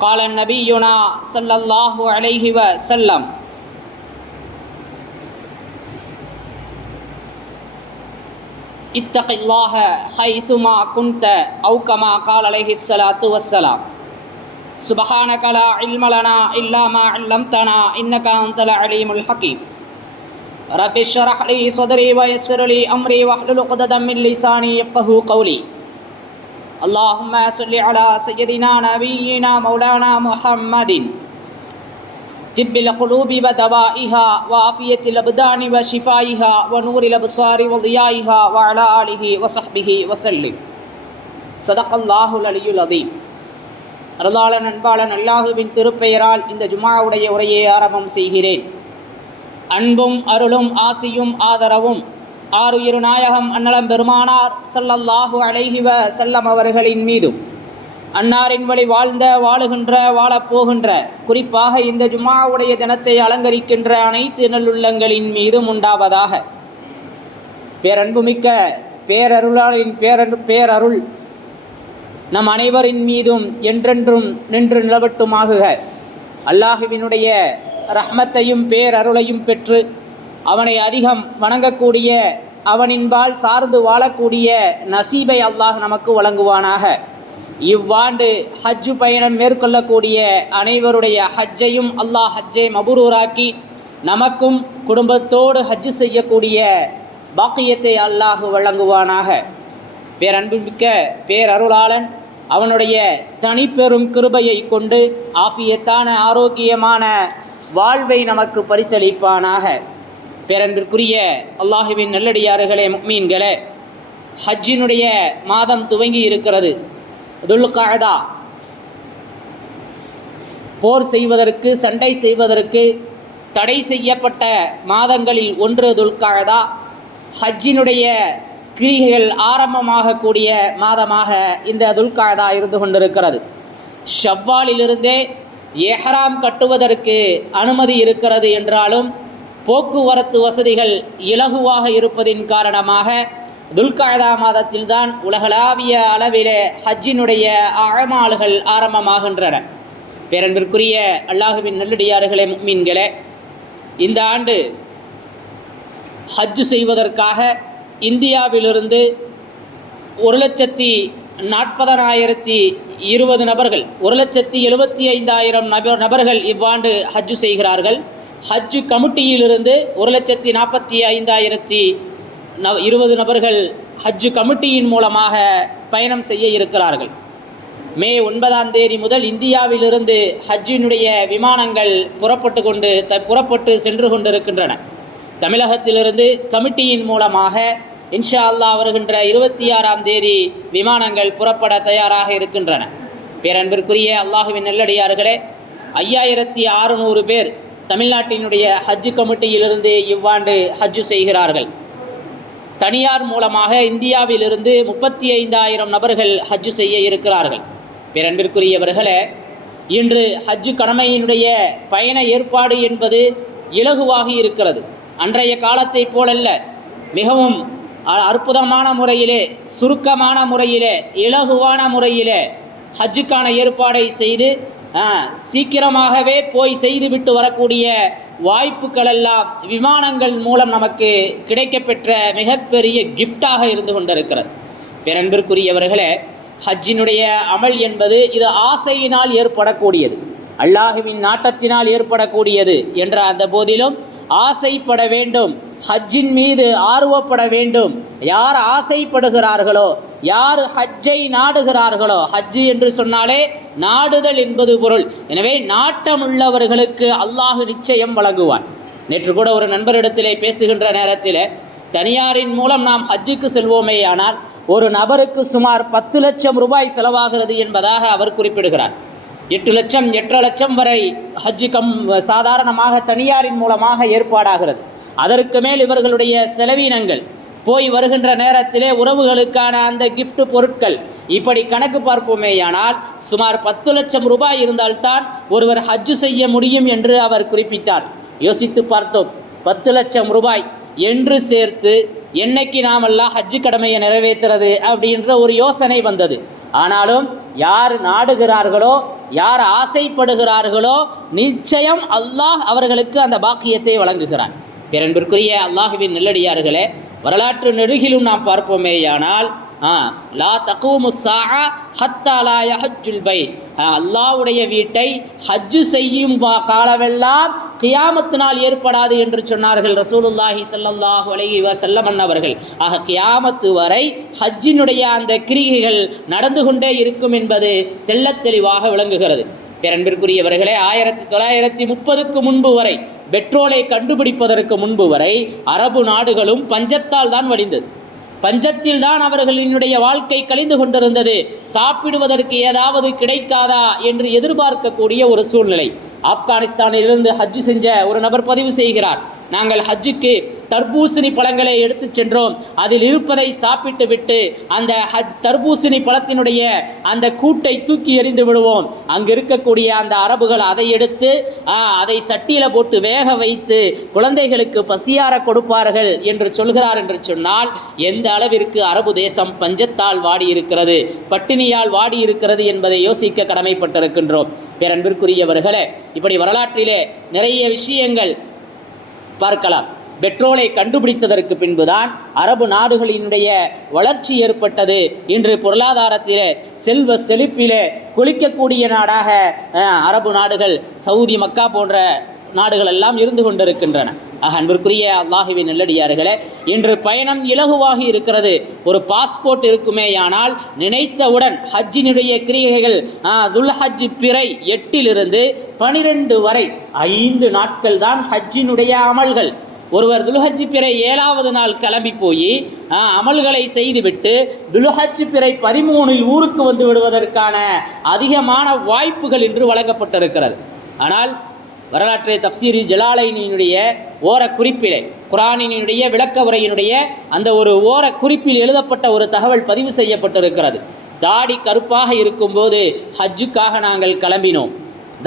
قال نبينا صلى الله عليه وسلم. اتق الله حيثما كنت أو كما قال عليه الصلاة والسلام. سبحانك لا علم لنا إلا ما علمتنا إنك أنت العليم الحكيم. رب اشرح لي صدري ويسر لي أمري واحلل عقدة من لساني يفقهوا قولي. اللهم صل على سيدنا نبينا مولانا محمد طب القلوب ودوائها وعافية الأبدان وشفائها ونور الأبصار وضيائها وعلى آله وصحبه وسلم صدق الله العلي العظيم அருளாளன் அன்பாளன் அல்லாஹுவின் திருப்பெயரால் இந்த ஜுமாவுடைய உரையை ஆரம்பம் செய்கிறேன் அன்பும் அருளும் ஆசியும் ஆதரவும் ஆறுயிரு நாயகம் அன்னலம் பெருமானார் செல்லல்லாஹு அலைஹி செல்லம் அவர்களின் மீதும் அன்னாரின் வழி வாழ்ந்த வாழுகின்ற வாழப்போகின்ற குறிப்பாக இந்த ஜுமாவுடைய தினத்தை அலங்கரிக்கின்ற அனைத்து நல்லுள்ளங்களின் மீதும் உண்டாவதாக. பேரன்புமிக்க பேரருளாளின் பேரரு பேரருள் நம் அனைவரின் மீதும் என்றென்றும் நின்று நிலவட்டுமாகுக. அல்லாஹுவினுடைய ரஹ்மத்தையும் பேரருளையும் பெற்று அவனை அதிகம் வணங்கக்கூடிய அவனின்பால் சார்ந்து வாழக்கூடிய நசீபை அல்லாஹ் நமக்கு வழங்குவானாக. இவ்வாண்டு ஹஜ்ஜு பயணம் மேற்கொள்ளக்கூடிய அனைவருடைய ஹஜ்ஜையும் அல்லாஹ் ஹஜ்ஜை மபுரூராக்கி நமக்கும் குடும்பத்தோடு ஹஜ்ஜு செய்யக்கூடிய பாக்கியத்தை அல்லாஹ் வழங்குவானாக. பேரன்புமிக்க பேரருளாளன் அவனுடைய தனிப்பெரும் கிருபையை கொண்டு ஆஃபியத்தான ஆரோக்கியமான வாழ்வை நமக்கு பரிசளிப்பானாக. பேரன்பிற்குரிய அல்லாஹுவின் நல்லடியார்களே மீன்களே ஹஜ்ஜினுடைய மாதம் துவங்கி இருக்கிறது. துல்காயதா போர் செய்வதற்கு சண்டை செய்வதற்கு தடை செய்யப்பட்ட மாதங்களில் ஒன்று துல்காயதா ஹஜ்ஜினுடைய கிரிகைகள் ஆரம்பமாகக்கூடிய மாதமாக இந்த துல்காயதா இருந்து கொண்டிருக்கிறது. ஷவ்வாலிலிருந்தே எஹராம் கட்டுவதற்கு அனுமதி இருக்கிறது என்றாலும் போக்குவரத்து வசதிகள் இலகுவாக இருப்பதின் காரணமாக துல்காதா மாதத்தில்தான் உலகளாவிய அளவிலே ஹஜ்ஜினுடைய அழமாளுகள் ஆரம்பமாகின்றன. பேரன்பிற்குரிய அல்லாஹுவின் நல்லடியார்களே மீன்களே இந்த ஆண்டு ஹஜ்ஜு செய்வதற்காக இந்தியாவிலிருந்து ஒரு லட்சத்தி நாற்பதனாயிரத்தி இருபது நபர்கள் ஒரு லட்சத்தி எழுபத்தி ஐந்தாயிரம் நபர் நபர்கள் இவ்வாண்டு ஹஜ்ஜு செய்கிறார்கள். ஹஜ்ஜு கமிட்டியிலிருந்து ஒரு லட்சத்தி நாற்பத்தி ஐந்தாயிரத்தி ந இருபது நபர்கள் ஹஜ்ஜு கமிட்டியின் மூலமாக பயணம் செய்ய இருக்கிறார்கள். மே ஒன்பதாம் தேதி முதல் இந்தியாவிலிருந்து ஹஜ்ஜினுடைய விமானங்கள் புறப்பட்டு கொண்டு த புறப்பட்டு சென்று கொண்டிருக்கின்றன. தமிழகத்திலிருந்து கமிட்டியின் மூலமாக இன்ஷா அல்லா வருகின்ற இருபத்தி ஆறாம் தேதி விமானங்கள் புறப்பட தயாராக இருக்கின்றன. பேரன்பிற்குரிய அல்லாஹுவின் நெல்லடியார்களே ஐயாயிரத்தி அறுநூறு பேர் தமிழ்நாட்டினுடைய ஹஜ்ஜு கமிட்டியிலிருந்து இவ்வாண்டு ஹஜ்ஜு செய்கிறார்கள். தனியார் மூலமாக இந்தியாவிலிருந்து முப்பத்தி ஐந்தாயிரம் நபர்கள் ஹஜ்ஜு செய்ய இருக்கிறார்கள். பிறன்பிற்குரியவர்களே இன்று ஹஜ்ஜு கடமையினுடைய பயண ஏற்பாடு என்பது இலகுவாகி இருக்கிறது. அன்றைய காலத்தை போலல்ல மிகவும் அற்புதமான முறையிலே சுருக்கமான முறையிலே இலகுவான முறையிலே ஹஜ்ஜுக்கான ஏற்பாடை செய்து சீக்கிரமாகவே போய் செய்துவிட்டு வரக்கூடிய வாய்ப்புகளெல்லாம் விமானங்கள் மூலம் நமக்கு கிடைக்கப்பெற்ற மிகப்பெரிய கிஃப்டாக இருந்து கொண்டிருக்கிறது. பிறன்பிற்குரியவர்களே ஹஜ்ஜினுடைய அமல் என்பது இது ஆசையினால் ஏற்படக்கூடியது அல்லாஹுவின் நாட்டத்தினால் ஏற்படக்கூடியது என்ற அந்த போதிலும் ஆசைப்பட வேண்டும் ஹஜ்ஜின் மீது ஆர்வப்பட வேண்டும். யார் ஆசைப்படுகிறார்களோ யார் ஹஜ்ஜை நாடுகிறார்களோ ஹஜ்ஜு என்று சொன்னாலே நாடுதல் என்பது பொருள். எனவே நாட்டம் உள்ளவர்களுக்கு அல்லாஹு நிச்சயம் வழங்குவான். நேற்று கூட ஒரு நண்பரிடத்திலே பேசுகின்ற நேரத்தில் தனியாரின் மூலம் நாம் ஹஜ்ஜுக்கு செல்வோமே ஆனால் ஒரு நபருக்கு சுமார் பத்து லட்சம் ரூபாய் செலவாகிறது என்பதாக அவர் குறிப்பிடுகிறார். எட்டு லட்சம் எட்டரை லட்சம் வரை ஹஜ்ஜு கம் சாதாரணமாக தனியாரின் மூலமாக ஏற்பாடாகிறது. அதற்கு மேல் இவர்களுடைய செலவினங்கள் போய் வருகின்ற நேரத்திலே உறவுகளுக்கான அந்த கிஃப்ட் பொருட்கள். இப்படி கணக்கு பார்ப்போமேயானால் சுமார் பத்து லட்சம் ரூபாய் இருந்தால்தான் ஒருவர் ஹஜ்ஜு செய்ய முடியும் என்று அவர் குறிப்பிட்டார். யோசித்து பார்த்தோம். பத்து லட்சம் ரூபாய் என்று சேர்த்து என்னைக்கு நாமெல்லாம் ஹஜ்ஜு கடமையை நிறைவேற்றுறது அப்படின்ற ஒரு யோசனை வந்தது. ஆனாலும் யார் நாடுகிறார்களோ யார் ஆசைப்படுகிறார்களோ நிச்சயம் அல்லாஹ் அவர்களுக்கு அந்த பாக்கியத்தை வழங்குகிறான். பிறன்பிற்குரிய அல்லாஹுவின் நெல்லடியார்களே வரலாற்று நெடுகிலும் நாம் பார்ப்போமேயானால் ஆ லா தகுமு சாஆ ஹத்தா லா பை அல்லாஹ்வுடைய வீட்டை ஹஜ்ஜு செய்யும் வா- காலமெல்லாம் கியாமத்தினால் ஏற்படாது என்று சொன்னார்கள் ரசூலுல்லாஹி ஸல்லல்லாஹு அலஹி வஸல்லம் அவர்கள் ஆக கியாமத்து வரை ஹஜ்ஜினுடைய அந்த கிரிகைகள் நடந்து கொண்டே இருக்கும் என்பது தெள்ளத் தெளிவாக விளங்குகிறது. பேரன்பிற்குரியவர்களே ஆயிரத்தி தொள்ளாயிரத்தி முப்பதுக்கு முன்பு வரை பெட்ரோலை கண்டுபிடிப்பதற்கு முன்பு வரை அரபு நாடுகளும் பஞ்சத்தால் தான் வடிந்தது. பஞ்சத்தில் தான் அவர்களினுடைய வாழ்க்கை கழிந்து கொண்டிருந்தது. சாப்பிடுவதற்கு ஏதாவது கிடைக்காதா என்று எதிர்பார்க்கக்கூடிய ஒரு சூழ்நிலை. ஆப்கானிஸ்தானிலிருந்து ஹஜ்ஜு செஞ்ச ஒரு நபர் பதிவு செய்கிறார். நாங்கள் ஹஜ்ஜுக்கு தர்பூசணி பழங்களை எடுத்துச் சென்றோம். அதில் இருப்பதை சாப்பிட்டு விட்டு அந்த ஹஜ் தர்பூசணி பழத்தினுடைய அந்த கூட்டை தூக்கி எறிந்து விடுவோம். அங்கு இருக்கக்கூடிய அந்த அரபுகள் அதை எடுத்து அதை சட்டியில் போட்டு வேக வைத்து குழந்தைகளுக்கு பசியார கொடுப்பார்கள் என்று சொல்கிறார் என்று சொன்னால் எந்த அளவிற்கு அரபு தேசம் பஞ்சத்தால் வாடி இருக்கிறது பட்டினியால் வாடி இருக்கிறது என்பதை யோசிக்க கடமைப்பட்டிருக்கின்றோம். பேரன்பிற்குரியவர்களே இப்படி வரலாற்றிலே நிறைய விஷயங்கள் பார்க்கலாம். பெட்ரோலை கண்டுபிடித்ததற்கு பின்புதான் அரபு நாடுகளினுடைய வளர்ச்சி ஏற்பட்டது. இன்று பொருளாதாரத்தில் செல்வ செழிப்பிலே குளிக்கக்கூடிய நாடாக அரபு நாடுகள் சவுதி மக்கா போன்ற நாடுகள் எல்லாம் இருந்து கொண்டிருக்கின்றன. ஆக அன்பிற்குரிய அல்லாஹுவின் நல்லடியார்களே இன்று பயணம் இலகுவாகி இருக்கிறது. ஒரு பாஸ்போர்ட் இருக்குமேயானால் நினைத்தவுடன் ஹஜ்ஜினுடைய கிரியைகள் துல் ஹஜ் பிறை எட்டிலிருந்து பனிரெண்டு வரை ஐந்து நாட்கள் தான் ஹஜ்ஜினுடைய அமல்கள். ஒருவர் துல்ஹஜ் பிறை ஏழாவது நாள் கிளம்பி போய் அமல்களை செய்துவிட்டு துல்ஹஜ் பிறை பதிமூணில் ஊருக்கு வந்து விடுவதற்கான அதிகமான வாய்ப்புகள் இன்று வழங்கப்பட்டிருக்கிறது. ஆனால் வரலாற்றை தப்சீரி ஜலாலைனினுடைய ஓர குறிப்பிலே குரானினுடைய விளக்க உரையினுடைய அந்த ஒரு ஓர குறிப்பில் எழுதப்பட்ட ஒரு தகவல் பதிவு செய்யப்பட்டிருக்கிறது. தாடி கருப்பாக இருக்கும்போது ஹஜ்ஜுக்காக நாங்கள் கிளம்பினோம்.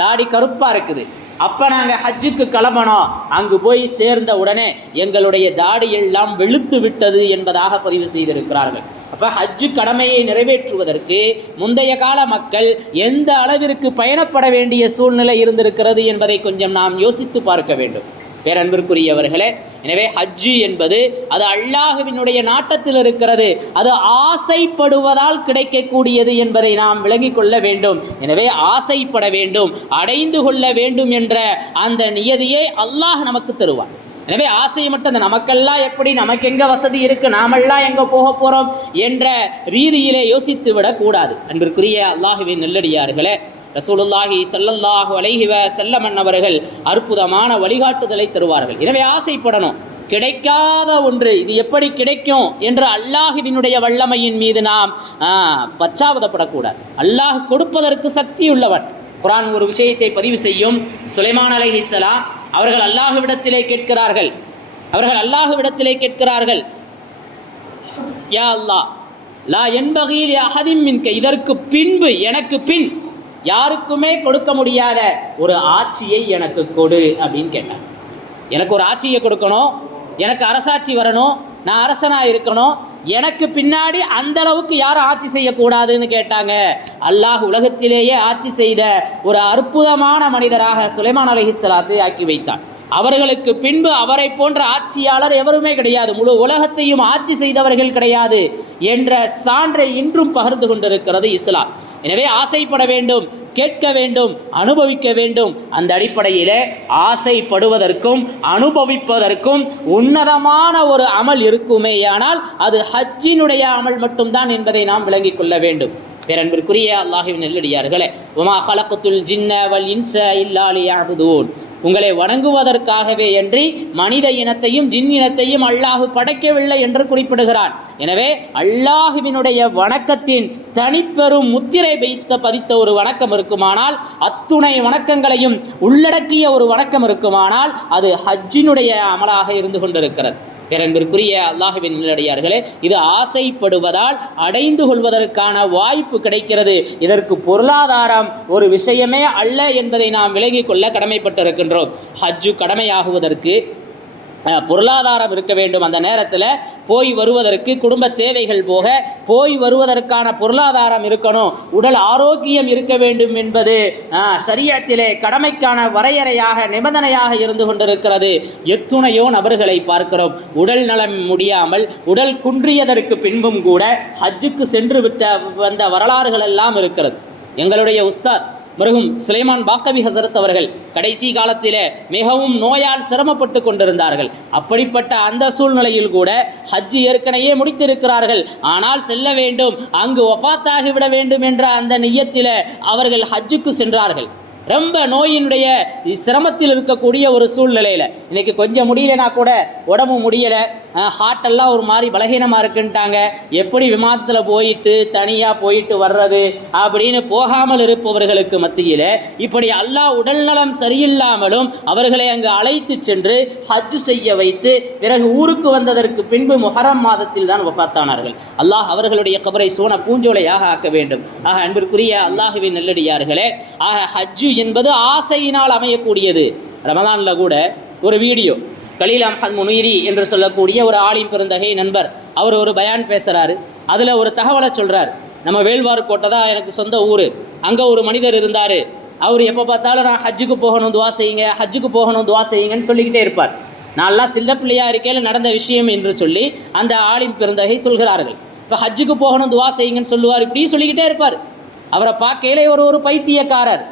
தாடி கருப்பாக இருக்குது. அப்போ நாங்கள் ஹஜ்ஜுக்கு கிளம்பணும். அங்கு போய் சேர்ந்த உடனே எங்களுடைய தாடி எல்லாம் வெளுத்து விட்டது என்பதாக பதிவு செய்திருக்கிறார்கள். அப்போ ஹஜ்ஜு கடமையை நிறைவேற்றுவதற்கு முந்தைய கால மக்கள் எந்த அளவிற்கு பயணப்பட வேண்டிய சூழ்நிலை இருந்திருக்கிறது என்பதை கொஞ்சம் நாம் யோசித்து பார்க்க வேண்டும். பேரன்பிற்குரியவர்களே எனவே ஹஜ்ஜு என்பது அது அல்லாஹுவினுடைய நாட்டத்தில் இருக்கிறது. அது ஆசைப்படுவதால் கிடைக்கக்கூடியது என்பதை நாம் விளங்கிக் கொள்ள வேண்டும். எனவே ஆசைப்பட வேண்டும் அடைந்து கொள்ள வேண்டும் என்ற அந்த நியதியை அல்லாஹ் நமக்கு தருவான். எனவே ஆசையை மட்டும் அந்த நமக்கெல்லாம் எப்படி நமக்கு எங்கே வசதி இருக்குது நாமெல்லாம் எங்கே போக போகிறோம் என்ற ரீதியிலே யோசித்து விடக்கூடாது அன்பிற்குரிய அல்லாஹுவின் நெல்லடியார்களே ரசூலுல்லாஹி சல்லல்லாஹு அலைஹிவ செல்லமன் அவர்கள் அற்புதமான வழிகாட்டுதலை தருவார்கள். எனவே ஆசைப்படணும். கிடைக்காத ஒன்று இது எப்படி கிடைக்கும் என்று அல்லாஹுவினுடைய வல்லமையின் மீது நாம் பச்சாவதப்படக்கூடாது. அல்லாஹ் கொடுப்பதற்கு சக்தி உள்ளவன் குரான் ஒரு விஷயத்தை பதிவு செய்யும் சுலைமான் அலைஹிஸ்ஸலாம் அவர்கள் அல்லாஹுவிடத்திலே கேட்கிறார்கள். அவர்கள் அல்லாஹுவிடத்திலே கேட்கிறார்கள். யா அல்லாஹ் லா என்பகையில் அஹதிம் மின்க இதற்கு பின்பு எனக்கு பின் யாருக்குமே கொடுக்க முடியாத ஒரு ஆட்சியை எனக்கு கொடு அப்படின்னு கேட்டார் எனக்கு ஒரு ஆட்சியை கொடுக்கணும் எனக்கு அரசாட்சி வரணும் நான் அரசனாக இருக்கணும் எனக்கு பின்னாடி அந்த அளவுக்கு யாரும் ஆட்சி செய்யக்கூடாதுன்னு கேட்டாங்க. அல்லாஹ் உலகத்திலேயே ஆட்சி செய்த ஒரு அற்புதமான மனிதராக சுலைமான் அலைஹிஸ்ஸலாத்தை ஆக்கி வைத்தான். அவர்களுக்கு பின்பு அவரை போன்ற ஆட்சியாளர் எவருமே கிடையாது. முழு உலகத்தையும் ஆட்சி செய்தவர்கள் கிடையாது என்ற சான்றை இன்றும் பகிர்ந்து கொண்டிருக்கிறது இஸ்லாம். எனவே ஆசைப்பட வேண்டும் கேட்க வேண்டும் அனுபவிக்க வேண்டும். அந்த அடிப்படையிலே ஆசைப்படுவதற்கும் அனுபவிப்பதற்கும் உன்னதமான ஒரு அமல் இருக்குமேயானால் அது ஹஜ்ஜினுடைய அமல் மட்டும்தான் என்பதை நாம் விளங்கிக் கொள்ள வேண்டும். பேரன்பிற்குரிய அல்லாஹுவின் நெல்லடியார்களே உமா ஹலக்குத்துல் ஜின்ன வல் இன்ச இல்லா உங்களை வணங்குவதற்காகவே என்று மனித இனத்தையும் ஜின் இனத்தையும் அல்லாஹு படைக்கவில்லை என்று குறிப்பிடுகிறான். எனவே அல்லாஹுவினுடைய வணக்கத்தின் தனிப்பெரும் முத்திரை வைத்த பதித்த ஒரு வணக்கம் இருக்குமானால் அத்துணை வணக்கங்களையும் உள்ளடக்கிய ஒரு வணக்கம் இருக்குமானால் அது ஹஜ்ஜினுடைய அமலாக இருந்து கொண்டிருக்கிறது. பேரன்பிற்குரிய அல்லாஹுவின் நல்லடியார்களே இது ஆசைப்படுவதால் அடைந்து கொள்வதற்கான வாய்ப்பு கிடைக்கிறது. இதற்கு பொருளாதாரம் ஒரு விஷயமே அல்ல என்பதை நாம் விலகிக் கொள்ள கடமைப்பட்டிருக்கின்றோம். ஹஜ்ஜு கடமையாகுவதற்கு பொருளாதாரம் இருக்க வேண்டும். அந்த நேரத்தில் போய் வருவதற்கு குடும்ப தேவைகள் போக போய் வருவதற்கான பொருளாதாரம் இருக்கணும். உடல் ஆரோக்கியம் இருக்க வேண்டும் என்பது சரியத்திலே கடமைக்கான வரையறையாக நிபந்தனையாக இருந்து கொண்டிருக்கிறது. எத்துணையோ நபர்களை பார்க்கிறோம். உடல் நலம் முடியாமல் உடல் குன்றியதற்கு பின்பும் கூட ஹஜ்ஜுக்கு சென்று விட்ட வந்த வரலாறுகள் எல்லாம் இருக்கிறது. எங்களுடைய உஸ்தாத் மருகும் சுலைமான் பாக்கவி ஹசரத் அவர்கள் கடைசி காலத்திலே மிகவும் நோயால் சிரமப்பட்டு கொண்டிருந்தார்கள். அப்படிப்பட்ட அந்த சூழ்நிலையில் கூட ஹஜ் ஏற்கனவே முடித்திருக்கிறார்கள். ஆனால் செல்ல வேண்டும் அங்கு ஒஃபாத்தாகிவிட வேண்டும் என்ற அந்த நியத்தில் அவர்கள் ஹஜ்ஜுக்கு சென்றார்கள். ரொம்ப நோயினுடைய சிரமத்தில் இருக்கக்கூடிய ஒரு சூழ்நிலையில். இன்னைக்கு கொஞ்சம் முடியலைனா கூட உடம்பு முடியலை. ஹார்ட்டெல்லாம் ஒரு மாதிரி பலகீனமாக இருக்குன்ட்டாங்க. எப்படி விமானத்தில் போயிட்டு தனியாக போயிட்டு வர்றது அப்படின்னு போகாமல் இருப்பவர்களுக்கு மத்தியில் இப்படி அல்லாஹ் உடல்நலம் சரியில்லாமலும் அவர்களை அங்கு அழைத்து சென்று ஹஜ்ஜு செய்ய வைத்து பிறகு ஊருக்கு வந்ததற்கு பின்பு முஹரம் மாதத்தில் தான் வஃபாத்தானார்கள் அல்லாஹ் அவர்களுடைய கபரை சோன பூஞ்சோலையாக ஆக்க வேண்டும். ஆக அன்பிற்குரிய அல்லாஹுவின் நெல்லடியார்களே ஆக ஹஜ்ஜு என்பது ஆசையினால் அமையக்கூடியது. ரமதானில் கூட ஒரு வீடியோ கலீல் அஹமத் முனீரி என்று சொல்லக்கூடிய ஒரு ஆலிம் பெருந்தகை நண்பர். அவர் ஒரு பயான் பேசுகிறாரு அதில் ஒரு தகவலை சொல்கிறார் நம்ம வேல்வார்கோட்டை தான் எனக்கு சொந்த ஊர். அங்கே ஒரு மனிதர் இருந்தார். அவர் எப்போ பார்த்தாலும் நான் ஹஜ்ஜுக்கு போகணும் துவா செய்யுங்க ஹஜ்ஜுக்கு போகணும் துவா செய்யுங்கன்னு சொல்லிக்கிட்டே இருப்பார். நான்லாம் சில்ல பிள்ளையா இருக்கையில் நடந்த விஷயம் என்று சொல்லி அந்த ஆலிம் பெருந்தகை சொல்கிறார்கள். இப்போ ஹஜ்ஜுக்கு போகணும் துவா செய்யுங்கன்னு சொல்லுவார் இப்படி சொல்லிக்கிட்டே இருப்பார். அவரை பார்க்கையில் இவர் ஒரு பைத்தியக்காரர்.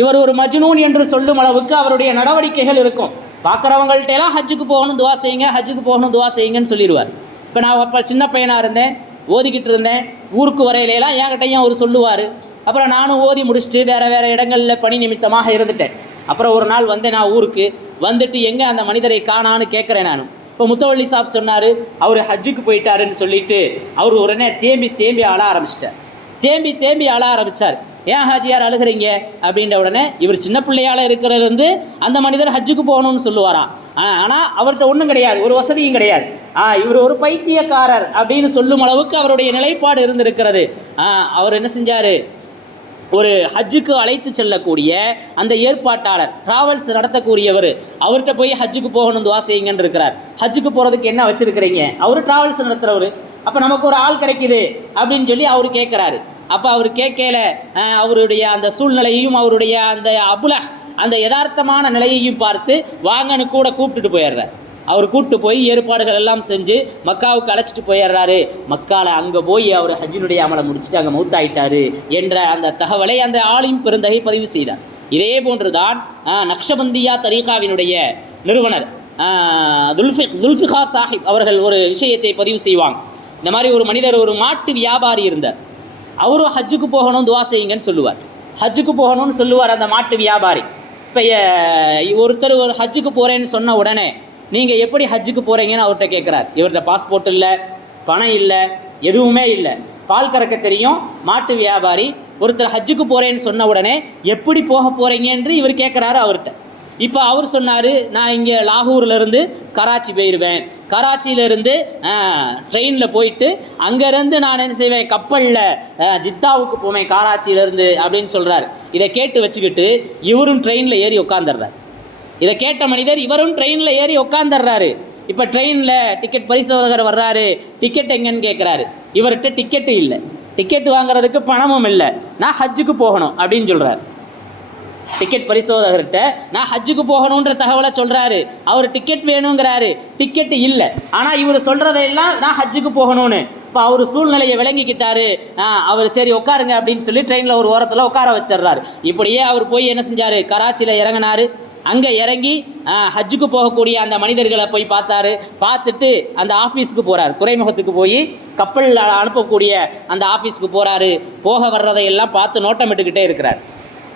இவர் ஒரு மஜ்னூன் என்று சொல்லும் அளவுக்கு அவருடைய நடவடிக்கைகள் இருக்கும். பார்க்குறவங்கள்ட்டெல்லாம் ஹஜ்ஜுக்கு போகணும் துவா செய்யுங்க ஹஜ்ஜுக்கு போகணும் துவா செய்யுங்கன்னு சொல்லிடுவார். இப்போ நான் அப்போ சின்ன பையனாக இருந்தேன் ஓதிக்கிட்டு இருந்தேன் ஊருக்கு வரையிலலாம் என்கிட்டையும் அவர் சொல்லுவார். அப்புறம் நானும் ஓதி முடிச்சுட்டு வேறு வேறு இடங்களில் பணி நிமித்தமாக இருந்துட்டேன். அப்புறம் ஒரு நாள் வந்தேன் நான் ஊருக்கு வந்துட்டு எங்கே அந்த மனிதரை காணான்னு கேட்குறேன் நான். இப்போ முத்தவள்ளி சாப் சொன்னார் அவர் ஹஜ்ஜுக்கு போயிட்டாருன்னு சொல்லிட்டு அவர் உடனே தேம்பி தேம்பி அழ ஆரம்பிச்சிட்டார். தேம்பி தேம்பி அழ ஆரம்பிச்சார். ஏன் ஹாஜியார் அழுகிறீங்க? அப்படின்ற உடனே இவர் சின்ன பிள்ளையால் இருக்கிறது வந்து அந்த மனிதர் ஹஜ்ஜுக்கு போகணும்னு சொல்லுவாராம். ஆனால் அவர்கிட்ட ஒன்றும் கிடையாது. ஒரு வசதியும் கிடையாது. ஆ இவர் ஒரு பைத்தியக்காரர் அப்படின்னு சொல்லும் அளவுக்கு அவருடைய நிலைப்பாடு இருந்திருக்கிறது. ஆ, அவர் என்ன செஞ்சார்? ஒரு ஹஜ்ஜுக்கு அழைத்து செல்லக்கூடிய அந்த ஏற்பாட்டாளர் டிராவல்ஸ் நடத்தக்கூடியவர் அவர்கிட்ட போய் ஹஜ்ஜுக்கு போகணும் துவா செய்யுங்கன்னு இருக்கிறார். ஹஜ்ஜுக்கு போகிறதுக்கு என்ன வச்சுருக்கிறீங்க? அவர் டிராவல்ஸ் நடத்துகிறவர் அப்போ நமக்கு ஒரு ஆள் கிடைக்குது அப்படின்னு சொல்லி அவர் கேட்குறாரு அப்போ அவர் கேட்கல அவருடைய அந்த சூழ்நிலையையும் அவருடைய அந்த அபுல அந்த யதார்த்தமான நிலையையும் பார்த்து வாங்கன்னு கூட கூப்பிட்டுட்டு போயிடுறார். அவர் கூப்பிட்டு போய் ஏற்பாடுகள் எல்லாம் செஞ்சு மக்காவுக்கு அழைச்சிட்டு போயிடுறாரு. மக்காவில் அங்கே போய் அவர் ஹஜ்ஜினுடைய அமலை முடிச்சுட்டு அங்கே மௌத்தாயிட்டாரு என்ற அந்த தகவலை அந்த ஆளின் பெருந்தகை பதிவு செய்தார். இதே போன்றுதான் தான் நக்ஷபந்தியா தரீகாவினுடைய நிறுவனர் துல்ஃபிக் துல்ஃபி துல்ஃபிகார் சாஹிப் அவர்கள் ஒரு விஷயத்தை பதிவு செய்வாங்க. இந்த மாதிரி ஒரு மனிதர் ஒரு மாட்டு வியாபாரி இருந்தார். அவரும் ஹஜ்ஜுக்கு போகணும் துவா செய்யுங்கன்னு சொல்லுவார். ஹஜ்ஜுக்கு போகணும்னு சொல்லுவார் அந்த மாட்டு வியாபாரி. இப்போ ஒருத்தர் ஒரு ஹஜ்ஜுக்கு போகிறேன்னு சொன்ன உடனே நீங்கள் எப்படி ஹஜ்ஜுக்கு போகிறீங்கன்னு அவர்கிட்ட கேட்குறார் இவர்கிட்ட பாஸ்போர்ட் இல்லை பணம் இல்லை எதுவுமே இல்லை. பால் கறக்க தெரியும் மாட்டு வியாபாரி. ஒருத்தர் ஹஜ்ஜுக்கு போகிறேன்னு சொன்ன உடனே எப்படி போக போகிறீங்கன்று இவர் கேட்குறாரு அவர்கிட்ட. இப்போ அவர் சொன்னார் நான் இங்கே லாகூர்லேருந்து கராச்சி போயிடுவேன் கராச்சியிலேருந்து ட்ரெயினில் போயிட்டு அங்கேருந்து நான் என்ன செய்வேன் கப்பலில் ஜித்தாவுக்கு போவேன் கராச்சியிலேருந்து அப்படின்னு சொல்கிறார் இதை கேட்டு வச்சுக்கிட்டு இவரும் ட்ரெயினில் ஏறி உட்காந்துடுறார் இதை கேட்ட மனிதர் இவரும் ட்ரெயினில் ஏறி உட்காந்துடுறாரு இப்போ ட்ரெயினில் டிக்கெட் பரிசோதகர் வர்றாரு டிக்கெட் எங்கன்னு கேட்குறாரு இவர்கிட்ட டிக்கெட்டு இல்லை. டிக்கெட் வாங்குறதுக்கு பணமும் இல்லை. நான் ஹஜ்ஜுக்கு போகணும் அப்படின்னு சொல்கிறார் டிக்கெட் பரிசோதகர்கிட்ட நான் ஹஜ்ஜுக்கு போகணுன்ற தகவலை சொல்கிறாரு அவர் டிக்கெட் வேணுங்கிறாரு. டிக்கெட் இல்லை. ஆனால் இவர் சொல்கிறதையெல்லாம் நான் ஹஜ்ஜுக்கு போகணும்னு. இப்போ அவர் சூழ்நிலையை விளங்கிக்கிட்டாரு. அவர் சரி உட்காருங்க அப்படின்னு சொல்லி ட்ரெயினில் ஒரு ஓரத்தில் உட்கார வச்சிடுறாரு. இப்படியே அவர் போய் என்ன செஞ்சார்? கராச்சியில் இறங்கினார். அங்கே இறங்கி ஹஜ்ஜுக்கு போகக்கூடிய அந்த மனிதர்களை போய் பார்த்தாரு. பார்த்துட்டு அந்த ஆஃபீஸுக்கு போகிறார் துறைமுகத்துக்கு போய் கப்பலில் அனுப்பக்கூடிய அந்த ஆஃபீஸுக்கு போகிறாரு போக வர்றதையெல்லாம் பார்த்து நோட்டமிட்டுக்கிட்டே இருக்கிறார்.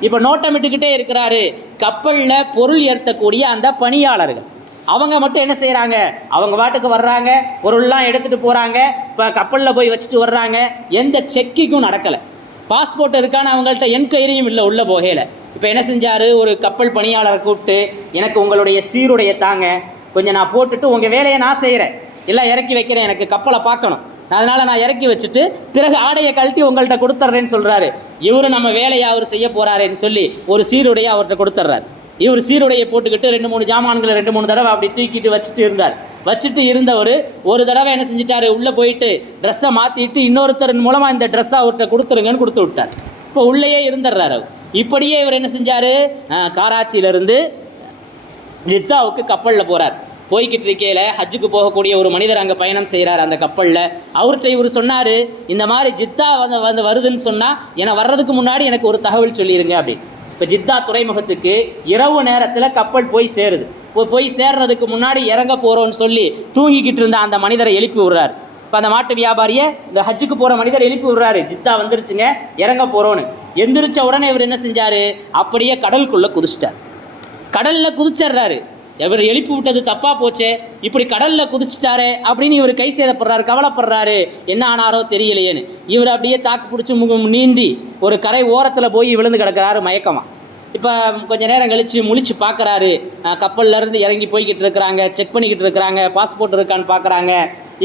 இப்போ நோட்டமிட்டுக்கிட்டே இருக்கிறாரு. கப்பலில் பொருள் ஏற்றக்கூடிய அந்த பணியாளர்கள். அவங்க மட்டும் என்ன செய்கிறாங்க அவங்க பாட்டுக்கு வர்றாங்க. பொருள்லாம் எடுத்துகிட்டு போகிறாங்க இப்போ கப்பலில் போய் வச்சுட்டு வர்றாங்க. எந்த செக்கிங்கும் நடக்கலை. பாஸ்போர்ட் இருக்கான்னு அவங்கள்ட்ட என்கொயரியும் இல்லை உள்ளே போகையில். இப்போ என்ன செஞ்சார்? ஒரு கப்பல் பணியாளரை கூப்பிட்டு எனக்கு உங்களுடைய சீருடைய தாங்க. கொஞ்சம் நான் போட்டுட்டு உங்கள் வேலையை நான் செய்கிறேன் எல்லாம் இறக்கி வைக்கிறேன். எனக்கு கப்பலை பார்க்கணும். அதனால் நான் இறக்கி வச்சுட்டு பிறகு ஆடையை கழட்டி உங்கள்கிட்ட கொடுத்துட்றேன்னு சொல்கிறாரு இவர் நம்ம வேலையை அவர் செய்ய போகிறாருன்னு சொல்லி ஒரு சீருடையை அவர்கிட்ட கொடுத்துட்றாரு இவர் சீருடையை போட்டுக்கிட்டு ரெண்டு மூணு ஜாமான்களை ரெண்டு மூணு தடவை அப்படி தூக்கிட்டு வச்சுட்டு இருந்தார். வச்சுட்டு இருந்தவர் ஒரு தடவை என்ன செஞ்சிட்டாரு? உள்ளே போயிட்டு ட்ரெஸ்ஸை மாற்றிட்டு இன்னொருத்தர் மூலமாக இந்த ட்ரெஸ்ஸை அவர்கிட்ட கொடுத்துருங்கன்னு கொடுத்து விட்டார். இப்போ உள்ளேயே இருந்துடுறாரு அவர். இப்படியே இவர் என்ன செஞ்சார்? காராச்சியிலேருந்து ஜித்தாவுக்கு கப்பலில் போகிறார் போய்கிட்டு இருக்கையில் ஹஜ்ஜுக்கு போகக்கூடிய ஒரு மனிதர் அங்கே பயணம் செய்கிறார் அந்த கப்பலில். அவர்கிட்ட இவர் சொன்னார் இந்த மாதிரி ஜித்தா வந்து வந்து வருதுன்னு சொன்னால் என்னை வர்றதுக்கு முன்னாடி எனக்கு ஒரு தகவல் சொல்லிடுங்க அப்படின்னு. இப்போ ஜித்தா துறைமுகத்துக்கு இரவு நேரத்தில் கப்பல் போய் சேருது. இப்போ போய் சேர்றதுக்கு முன்னாடி இறங்க போகிறோன்னு சொல்லி தூங்கிக்கிட்டு இருந்த அந்த மனிதரை எழுப்பி விடுறாரு. இப்போ அந்த மாட்டு வியாபாரியை இந்த ஹஜ்ஜுக்கு போகிற மனிதர் எழுப்பி விடுறாரு ஜித்தா வந்துருச்சுங்க இறங்க போகிறோன்னு எந்திரிச்ச உடனே இவர் என்ன செஞ்சார்? அப்படியே கடலுக்குள்ளே குதிச்சிட்டார். கடலில் குதிச்சிடுறாரு. இவர் எழுப்பி விட்டது தப்பாக போச்சே. இப்படி கடலில் குதிச்சிட்டாரே அப்படின்னு இவர் கை சேதப்படுறாரு கவலைப்படுறாரு. என்ன ஆனாரோ தெரியலையேன்னு. இவர் அப்படியே தாக்கு பிடிச்சி முகம் நீந்தி ஒரு கரை ஓரத்தில் போய் விழுந்து கிடக்கிறாரு மயக்கமாக இப்போ கொஞ்சம் நேரம் கழித்து முழிச்சு பார்க்குறாரு கப்பல்லேருந்து இறங்கி போய்கிட்டு இருக்கிறாங்க செக் பண்ணிக்கிட்டு இருக்கிறாங்க பாஸ்போர்ட் இருக்கான்னு பார்க்குறாங்க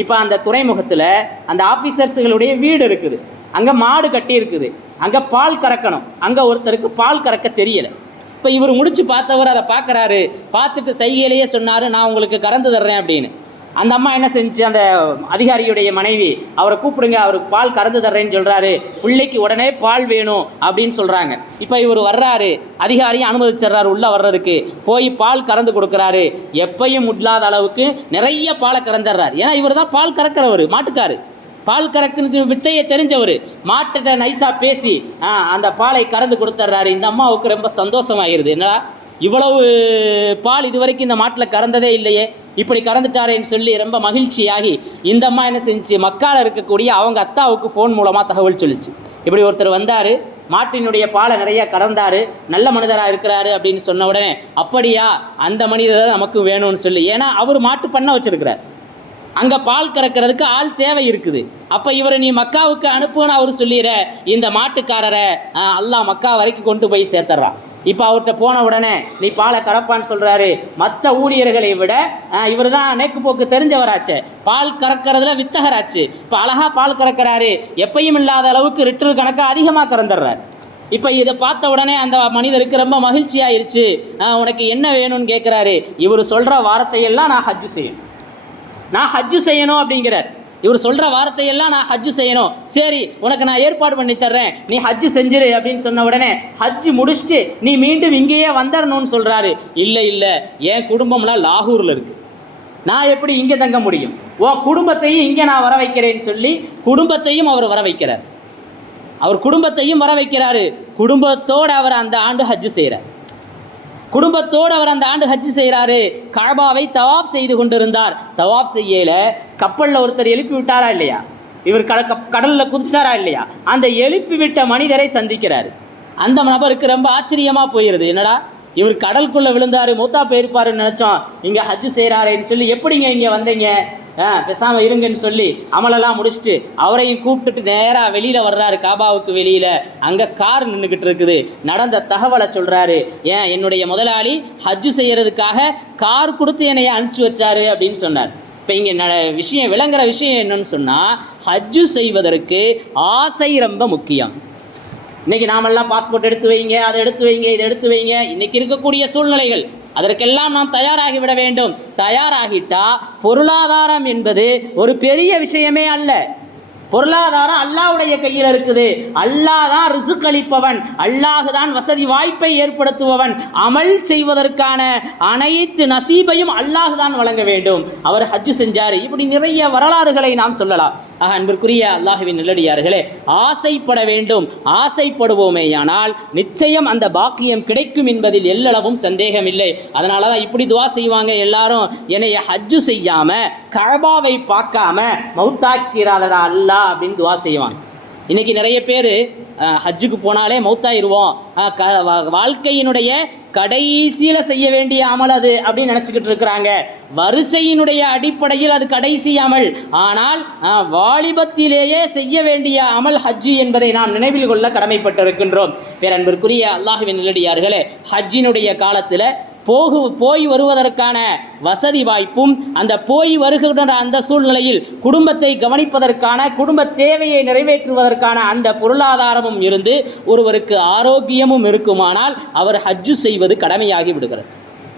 இப்போ அந்த துறைமுகத்தில் அந்த ஆஃபீஸர்ஸுகளுடைய வீடு இருக்குது. அங்கே மாடு கட்டி இருக்குது. அங்கே பால் கறக்கணும். அங்கே ஒருத்தருக்கு பால் கறக்க தெரியலை. இப்போ இவர் முடிச்சு பார்த்தவர் அதை பார்க்குறாரு. பார்த்துட்டு செய்கையிலேயே சொன்னார் நான் உங்களுக்கு கறந்து தர்றேன் அப்படின்னு. அந்த அம்மா என்ன செஞ்சு அந்த அதிகாரியுடைய மனைவி அவரை கூப்பிடுங்க அவருக்கு பால் கறந்து தர்றேன்னு சொல்கிறாரு பிள்ளைக்கு உடனே பால் வேணும் அப்படின்னு சொல்கிறாங்க இப்போ இவர் வர்றாரு அதிகாரியும் அனுமதிச்சிடுறாரு உள்ளே வர்றதுக்கு. போய் பால் கறந்து கொடுக்குறாரு. எப்பையும் இல்லாத அளவுக்கு நிறைய பாலை கறந்துடுறாரு. ஏன்னா இவர் தான் பால் கறக்கிறவர் மாட்டுக்காரு. பால் கறக்குன்னு வித்தையை தெரிஞ்சவர். மாட்டிட்ட நைஸாக பேசி அந்த பாலை கறந்து கொடுத்துட்றாரு இந்த அம்மாவுக்கு ரொம்ப சந்தோஷமாயிருது. என்னடா இவ்வளவு பால் இது வரைக்கும் இந்த மாட்டில் கறந்ததே இல்லையே. இப்படி கறந்துட்டாரேன்னு சொல்லி ரொம்ப மகிழ்ச்சியாகி இந்த அம்மா என்ன செஞ்சு மக்கால் இருக்கக்கூடிய அவங்க அத்தாவுக்கு ஃபோன் மூலமாக தகவல் சொல்லிச்சு. இப்படி ஒருத்தர் வந்தார் மாட்டினுடைய பாலை நிறைய கடந்தார் நல்ல மனிதராக இருக்கிறாரு அப்படின்னு சொன்ன உடனே அப்படியா அந்த மனிதர் நமக்கு வேணும்னு சொல்லி. ஏன்னா அவர் மாட்டு பண்ண வச்சிருக்கிறார். அங்கே பால் கறக்கிறதுக்கு ஆள் தேவை இருக்குது. அப்போ இவரை நீ மக்காவுக்கு அனுப்புன்னு அவர் சொல்லிடுற இந்த மாட்டுக்காரரை அல்லாஹ் மக்கா வரைக்கும் கொண்டு போய் சேர்த்துட்றான் இப்போ அவர்கிட்ட போன உடனே நீ பாலை கறப்பான்னு சொல்கிறாரு மற்ற ஊழியர்களை விட இவர் தான் நேக்கு போக்கு தெரிஞ்சவராச்சே. பால் கறக்கிறதுல வித்தகராச்சு. இப்போ அழகாக பால் கறக்கிறாரு. எப்பையும் இல்லாத அளவுக்கு லிட்டர் கணக்காக அதிகமாக கறந்துடுறாரு இப்போ இதை பார்த்த உடனே அந்த மனிதருக்கு ரொம்ப மகிழ்ச்சி ஆயிருச்சு உனக்கு என்ன வேணும்னு கேட்குறாரு இவர் சொல்கிற வார்த்தையெல்லாம் நான் ஹஜ்ஜு செய்யணும். நான் ஹஜ்ஜு செய்யணும் அப்படிங்கிறார். இவர் சொல்கிற வார்த்தையெல்லாம் நான் ஹஜ்ஜு செய்யணும். சரி உனக்கு நான் ஏற்பாடு பண்ணி தர்றேன். நீ ஹஜ்ஜு செஞ்சிரு அப்படின்னு சொன்ன உடனே ஹஜ்ஜு முடிச்சுட்டு நீ மீண்டும் இங்கேயே வந்துடணும்னு சொல்கிறாரு இல்லை இல்லை என் குடும்பம்லாம் லாகூரில் இருக்குது நான் எப்படி இங்கே தங்க முடியும்? உன் குடும்பத்தையும் இங்கே நான் வர வைக்கிறேன்னு சொல்லி குடும்பத்தையும் அவர் வர வைக்கிறார். அவர் குடும்பத்தையும் வர வைக்கிறாரு. குடும்பத்தோடு அவர் அந்த ஆண்டு ஹஜ்ஜு செய்கிறார் குடும்பத்தோடு அவர் அந்த ஆண்டு ஹஜ்ஜு செய்கிறாரு. கழபாவை தவாப் செய்து கொண்டிருந்தார். தவாப் செய்யல. கப்பலில் ஒருத்தர் எழுப்பி விட்டாரா இல்லையா? இவர் கட கப் கடலில் குதிச்சாரா இல்லையா? அந்த எழுப்பி விட்ட மனிதரை சந்திக்கிறார். அந்த நபருக்கு ரொம்ப ஆச்சரியமாக போயிடுது என்னடா? இவர் கடலுக்குள்ளே விழுந்தாரு மூத்தா போயிருப்பாருன்னு நினச்சோம். இங்கே ஹஜ்ஜு செய்கிறாரேன்னு சொல்லி எப்படிங்க இங்கே வந்தீங்க? பேசாமல் இருங்கன்னு சொல்லி அமலெல்லாம் முடிச்சுட்டு அவரையும் கூப்பிட்டுட்டு நேராக வெளியில் வர்றாரு காபாவுக்கு வெளியில். அங்கே கார் நின்றுக்கிட்டு இருக்குது. நடந்த தகவலை சொல்கிறாரு ஏன் என்னுடைய முதலாளி ஹஜ்ஜு செய்கிறதுக்காக கார் கொடுத்து என்னைய அனுப்பிச்சி வச்சாரு அப்படின்னு சொன்னார். இப்போ இங்கே ந விஷயம் விளங்குற விஷயம் என்னன்னு சொன்னால் ஹஜ்ஜு செய்வதற்கு ஆசை ரொம்ப முக்கியம். இன்றைக்கி நாமெல்லாம் பாஸ்போர்ட் எடுத்து வைங்க அதை எடுத்து வைங்க இதை எடுத்து வைங்க. இன்றைக்கி இருக்கக்கூடிய சூழ்நிலைகள். அதற்கெல்லாம் நாம் தயாராகி விட வேண்டும். தயாராகிட்டா பொருளாதாரம் என்பது ஒரு பெரிய விஷயமே அல்ல. பொருளாதாரம் அல்லாஹ்வுடைய கையில் இருக்குது. அல்லாஹ் தான் ரிசுக்களிப்பவன் அல்லாஹு தான் வசதி வாய்ப்பை ஏற்படுத்துபவன். அமல் செய்வதற்கான அனைத்து நசீபையும் அல்லாஹ் தான் வழங்க வேண்டும். அவர் ஹஜ்ஜு செஞ்சார். இப்படி நிறைய வரலாறுகளை நாம் சொல்லலாம். ஆக அன்பிற்குரிய அல்லாஹுவின் நல்லடியார்களே ஆசைப்பட வேண்டும் ஆசைப்படுவோமேயானால் நிச்சயம் அந்த பாக்கியம் கிடைக்கும் என்பதில் எல்லளவும் சந்தேகமில்லை. அதனால தான் இப்படி துவா செய்வாங்க எல்லாரும். என்னைய ஹஜ்ஜு செய்யாம கழபாவை பார்க்காம மவுத்தாக்கிறாதடா அல்லா அப்படின்னு துவா செய்வாங்க. இன்னைக்கு நிறைய பேர் ஹஜ்ஜுக்கு போனாலே மௌத்தாயிருவோம். க வாழ்க்கையினுடைய கடைசியில் செய்ய வேண்டிய அமல் அது அப்படின்னு நினச்சிக்கிட்டு இருக்கிறாங்க. வரிசையினுடைய அடிப்படையில் அது கடைசி அமல். ஆனால் வாலிபத்திலேயே செய்ய வேண்டிய அமல் ஹஜ்ஜி என்பதை நாம் நினைவில் கொள்ள கடமைப்பட்டிருக்கின்றோம். பேரன்பிற்குரிய அல்லாஹுவின் நிலடியார்களே ஹஜ்ஜினுடைய காலத்தில் போகு போய் வருவதற்கான வசதி வாய்ப்பும் அந்த போய் வருகின்ற அந்த சூழ்நிலையில் குடும்பத்தை கவனிப்பதற்கான குடும்ப தேவையை நிறைவேற்றுவதற்கான அந்த பொருளாதாரமும் இருந்து ஒருவருக்கு ஆரோக்கியமும் இருக்குமானால் அவர் ஹஜ்ஜு செய்வது கடமையாகி விடுகிறது.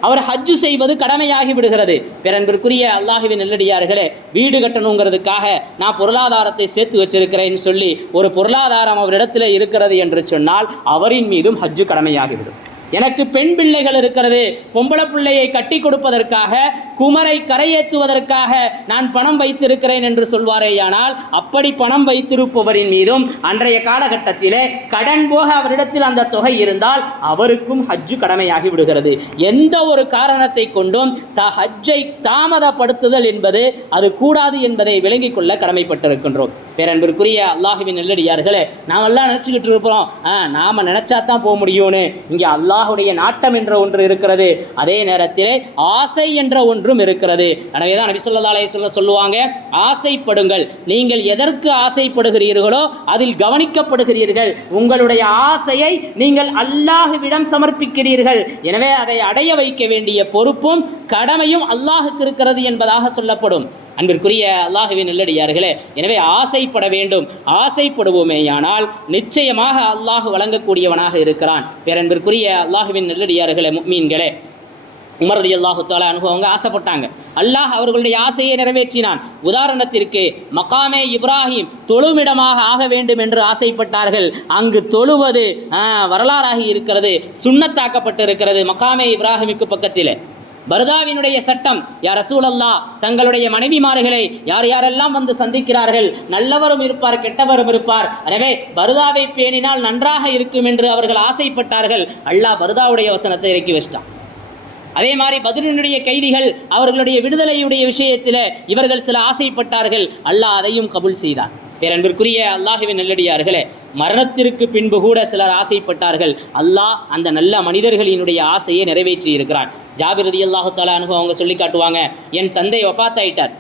அவர் ஹஜ்ஜு செய்வது கடமையாகி விடுகிறது. பிறன்பிற்குரிய அல்லாஹுவின் நெல்லடியார்களே வீடு கட்டணுங்கிறதுக்காக நான் பொருளாதாரத்தை சேர்த்து வச்சிருக்கிறேன்னு சொல்லி ஒரு பொருளாதாரம் அவரிடத்தில் இருக்கிறது என்று சொன்னால் அவரின் மீதும் ஹஜ்ஜு கடமையாகிவிடும் எனக்கு பெண் பிள்ளைகள் இருக்கிறது. பொம்பளை பிள்ளையை கட்டி கொடுப்பதற்காக குமரை கரையேற்றுவதற்காக நான் பணம் வைத்திருக்கிறேன் என்று சொல்வாரேயானால் அப்படி பணம் வைத்திருப்பவரின் மீதும் அன்றைய காலகட்டத்திலே கடன் போக அவரிடத்தில் அந்த தொகை இருந்தால் அவருக்கும் ஹஜ்ஜு கடமையாகி விடுகிறது. எந்த ஒரு காரணத்தை கொண்டும் த ஹஜ்ஜை தாமதப்படுத்துதல் என்பது அது கூடாது என்பதை விளங்கிக் கொள்ள கடமைப்பட்டிருக்கின்றோம். பேரன்பிற்குரிய அல்லாஹுவின் நெல்லடியார்களே நாமெல்லாம் நினச்சிக்கிட்டு இருக்கிறோம். நாம நாம் நினச்சா தான் போக முடியும்னு. இங்கே அல்லாஹ் அல்லாஹுடைய நாட்டம் என்ற ஒன்று இருக்கிறது. அதே நேரத்திலே ஆசை என்ற ஒன்றும் இருக்கிறது. எனவே தான் நபி சொல்லா சொல்ல சொல்லுவாங்க ஆசைப்படுங்கள். நீங்கள் எதற்கு ஆசைப்படுகிறீர்களோ அதில் கவனிக்கப்படுகிறீர்கள். உங்களுடைய ஆசையை நீங்கள் அல்லாஹுவிடம் சமர்ப்பிக்கிறீர்கள். எனவே அதை அடைய வைக்க வேண்டிய பொறுப்பும் கடமையும் அல்லாஹுக்கு இருக்கிறது என்பதாக சொல்லப்படும். அன்பிற்குரிய அல்லாஹுவின் நல்லடியார்களே எனவே ஆசைப்பட வேண்டும் ஆசைப்படுவோமேயானால் நிச்சயமாக அல்லாஹ் வழங்கக்கூடியவனாக இருக்கிறான். பேரன்பிற்குரிய அல்லாஹுவின் நல்லடியார்களே மீன்களே உமரதி அல்லாஹு தாலா அனுபவங்க ஆசைப்பட்டாங்க. அல்லாஹ் அவர்களுடைய ஆசையை நிறைவேற்றினான். உதாரணத்திற்கு மகாமே இப்ராஹிம் தொழுமிடமாக ஆக வேண்டும் என்று ஆசைப்பட்டார்கள். அங்கு தொழுவது வரலாறாகி இருக்கிறது சுண்ணத்தாக்கப்பட்டு இருக்கிறது மகாமே இப்ராஹிமுக்கு பக்கத்தில். பர்தாவினுடைய சட்டம் யார் ரசூலல்லா தங்களுடைய மனைவிமார்களை யார் யாரெல்லாம் வந்து சந்திக்கிறார்கள் நல்லவரும் இருப்பார் கெட்டவரும் இருப்பார் எனவே பருதாவை பேணினால் நன்றாக இருக்கும் என்று அவர்கள் ஆசைப்பட்டார்கள். அல்லாஹ் பர்தாவுடைய வசனத்தை இறக்கி வச்சிட்டான். அதே மாதிரி பதிலினுடைய கைதிகள் அவர்களுடைய விடுதலையுடைய விஷயத்தில் இவர்கள் சில ஆசைப்பட்டார்கள். அல்லாஹ் அதையும் கபூல் செய்தான். பேரன்பிற்குரிய அல்லாஹுவின் நல்லடியார்களே மரணத்திற்கு பின்பு கூட சிலர் ஆசைப்பட்டார்கள். அல்லாஹ் அந்த நல்ல மனிதர்களினுடைய ஆசையை நிறைவேற்றி இருக்கிறான் ஜாபிரதி அல்லாஹு தாலா அனுபவம் அவங்க சொல்லி காட்டுவாங்க என் தந்தை ஒஃபாத் ஆயிட்டார்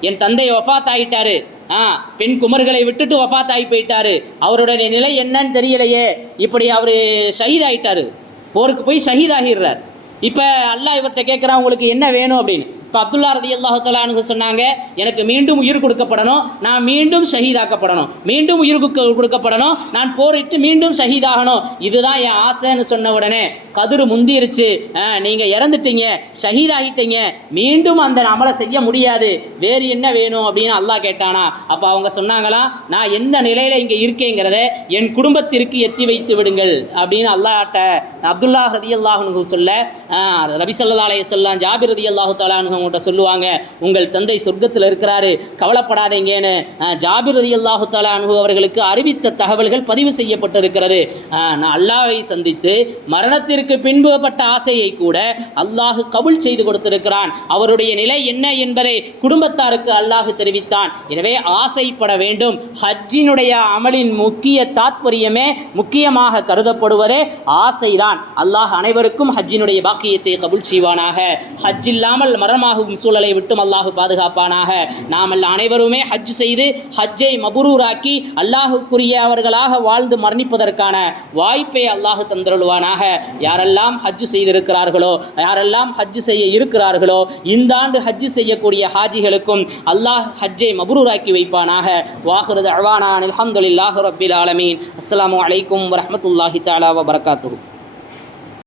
என் தந்தை ஒஃபாத் ஆயிட்டாரு ஆ பெண் குமர்களை விட்டுட்டு ஒஃபாத் ஆகி போயிட்டாரு. அவருடைய நிலை என்னன்னு தெரியலையே. இப்படி அவர் ஷஹீத் ஆயிட்டாரு போருக்கு போய் ஷஹீத் ஆகிடுறார் இப்போ அல்லாஹ் இவர்கிட்ட கேட்குறான் உங்களுக்கு என்ன வேணும்? அப்படின்னு. இப்போ அப்துல்லா ரதி அல்லாஹு சொன்னாங்க எனக்கு மீண்டும் உயிர் கொடுக்கப்படணும் நான் மீண்டும் ஷஹீதாக்கப்படணும். மீண்டும் உயிர் கொடுக்க- கொடுக்கப்படணும் நான் போரிட்டு மீண்டும் ஷஹீதாகணும். இதுதான் என் ஆசைன்னு சொன்ன உடனே கதிர் முந்திருச்சு. நீங்கள் இறந்துட்டீங்க ஷஹீதாகிட்டீங்க. மீண்டும் அந்த அமலை செய்ய முடியாது. வேறு என்ன வேணும் அப்படின்னு அல்லாஹ் கேட்டானா. அப்போ அவங்க சொன்னாங்களாம் நான் எந்த நிலையில் இங்கே இருக்கேங்கிறத என் குடும்பத்திற்கு எத்தி வைத்து விடுங்கள் அப்படின்னு அல்லாஹ்ட்ட அப்துல்லா ரதி அல்லாஹு சொல்ல ஆஹ், ரபி அலைய சொல்லாம் ஜாபிர் ரதி அல்லாஹு தாலானுகிட்ட சொல்லுவாங்க உங்கள் தந்தை சொர்க்கத்தில் இருக்கிறாரு கவலைப்படாதீங்கன்னு. ஜாபிர் ரதி அல்லாஹு தாலானு அவர்களுக்கு அறிவித்த தகவல்கள் பதிவு செய்யப்பட்டிருக்கிறது. நான் அல்லாவை சந்தித்து மரணத்திற்கு அவருக்கு பின்புப்பட்ட ஆசையை கூட அல்லாஹு கபுல் செய்து கொடுத்திருக்கிறான். அவருடைய நிலை என்ன என்பதை குடும்பத்தாருக்கு அல்லாஹு தெரிவித்தான். எனவே ஆசைப்பட வேண்டும். ஹஜ்ஜினுடைய அமலின் முக்கிய தாத்பரியமே முக்கியமாக கருதப்படுவதே ஆசைதான். அல்லாஹ் அனைவருக்கும் ஹஜ்ஜினுடைய பாக்கியத்தை கபுல் செய்வானாக. ஹஜ் இல்லாமல் மரணமாகும் சூழலை விட்டும் அல்லாஹு பாதுகாப்பானாக. நாமல் அனைவருமே ஹஜ் செய்து ஹஜ்ஜை மபுரூராக்கி அல்லாஹுக்குரியவர்களாக வாழ்ந்து மரணிப்பதற்கான வாய்ப்பை அல்லாஹ் தந்தருள்வானாக. யாரெல்லாம் ஹஜ்ஜு செய்திருக்கிறார்களோ யாரெல்லாம் ஹஜ்ஜு செய்ய இருக்கிறார்களோ இந்த ஆண்டு ஹஜ் செய்யக்கூடிய ஹாஜிகளுக்கும் அல்லாஹ் ஹஜ்ஜை மபுரூராக்கி வைப்பானாக. வாஹுரது அழ்வானான் அல்ஹம்துலில்லாஹு ரபில் ஆலமீன். அஸ்லாம் அலைக்கும் வரமத்துல்லாஹி தாலா வபர்காத்து